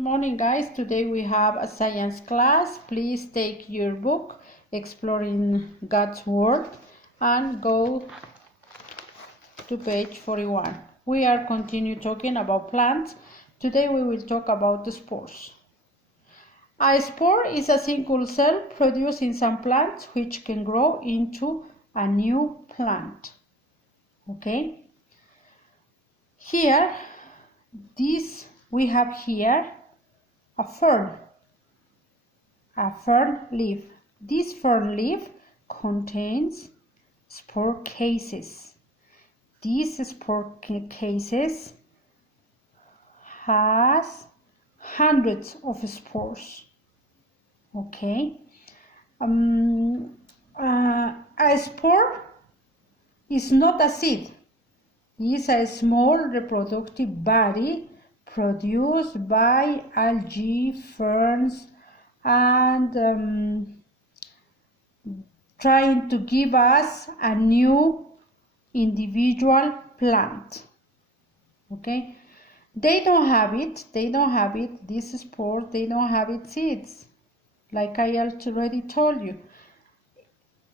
Morning guys, today we have a science class. Please take your book Exploring God's Word and go to page 41. We are continue talking about plants. Today we will talk about the spores. A spore is a single cell produced in some plants which can grow into a new plant. Okay? Here, we have here a fern leaf. This fern leaf contains spore cases. These spore cases has hundreds of spores. Okay, a spore is not a seed. It is a small reproductive body produced by algae, ferns, and trying to give us a new individual plant. Okay, they don't have it, these spores, they don't have it seeds, like I already told you.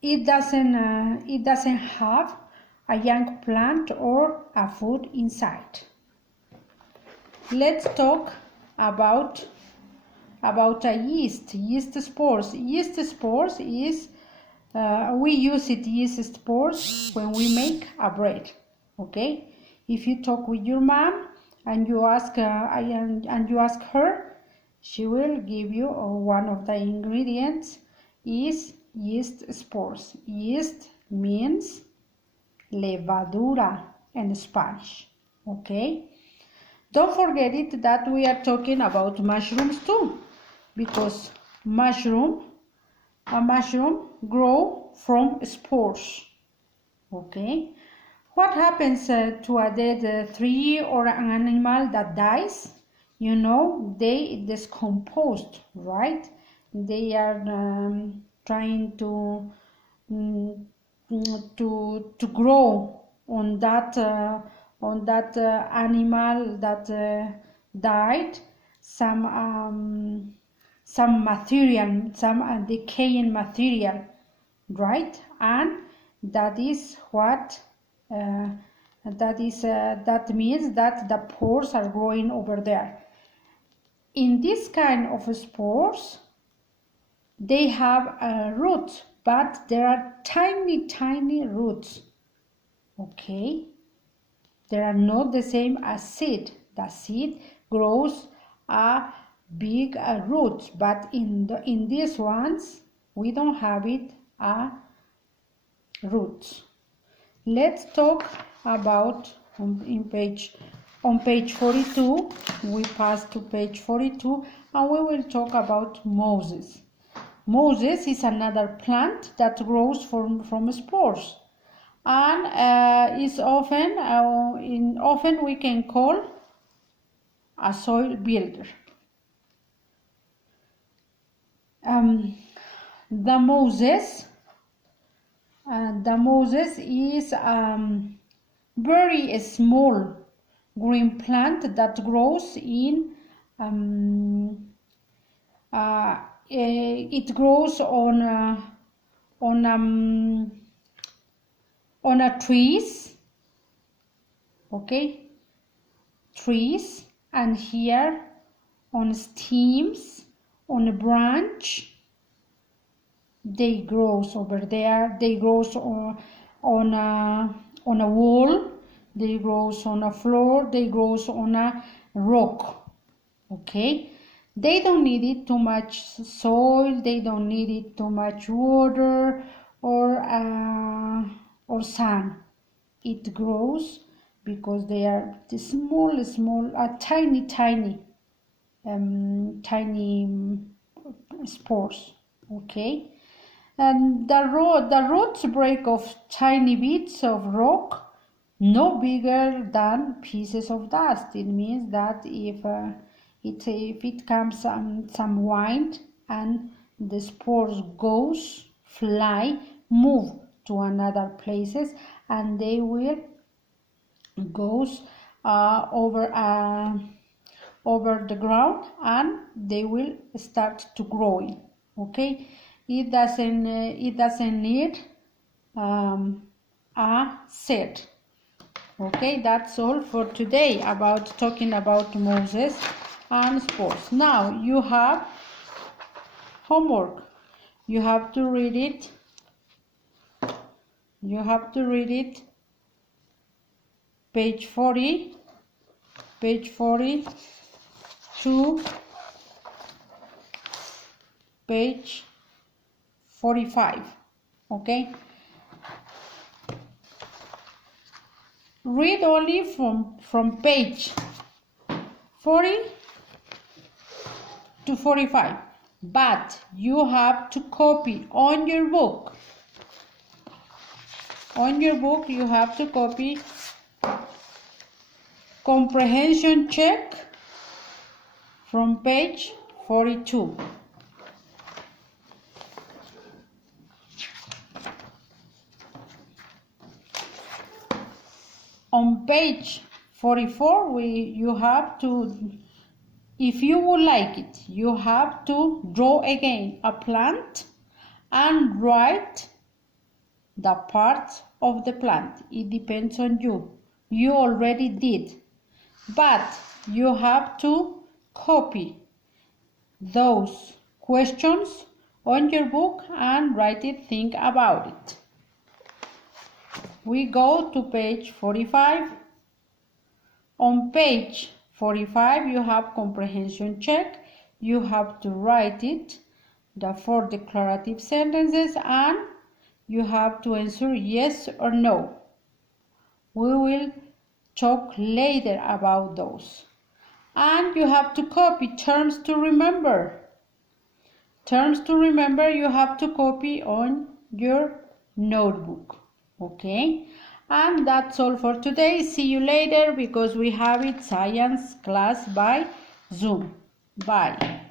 It doesn't have a young plant or a food inside. Let's talk about a yeast spores. Yeast spores is we use yeast spores when we make a bread. Okay, if you talk with your mom and you ask her, she will give you one of the ingredients is yeast spores. Yeast means levadura in Spanish. Okay, don't forget it that we are talking about mushrooms too, because a mushroom grow from spores. Okay, what happens to a dead tree or an animal that dies? You know, they decompose, right? They are trying to grow on that animal that died, some material, some decaying material, right? And that is what that means that the pores are growing over there. In this kind of spores, they have roots, but there are tiny roots. Okay, they are not the same as seed. The seed grows a big roots, but in these ones we don't have it roots. Let's talk about on page 42. We pass to page 42 and we will talk about mosses. Mosses is another plant that grows from spores, and is often we can call a soil builder. The mosses is very small green plant that grows in it grows on trees. Okay, trees, and here on stems, on a branch. They grows over there. They grows on a wall. They grows on a floor. They grows on a rock. Okay, they don't need it too much soil. They don't need it too much water or sun. It grows because they are the small, tiny spores. Okay, and the roots break off tiny bits of rock, no bigger than pieces of dust. It means that if it comes some wind and the spores move to another places, and they will goes over over the ground and they will start to growing. Okay, it doesn't need a seed. Okay, that's all for today about talking about Moses and spores. Now you have homework. You have to read it. You have to read it. Page 40 to page 45. Okay. Read only from page 40 to 45, but you have to copy on your book. On your book you have to copy comprehension check from page 42. On page 44, you have to, if you would like it, you have to draw again a plant and write the parts of the plant. It depends on you. You already did, but you have to copy those questions on your book and write it, think about it. We go to page 45. On page 45 you have comprehension check. You have to write it, the 4 declarative sentences, and you have to answer yes or no. We will talk later about those. And you have to copy terms to remember. Terms to remember you have to copy on your notebook. Okay, and that's all for today. See you later because we have it science class by Zoom. Bye.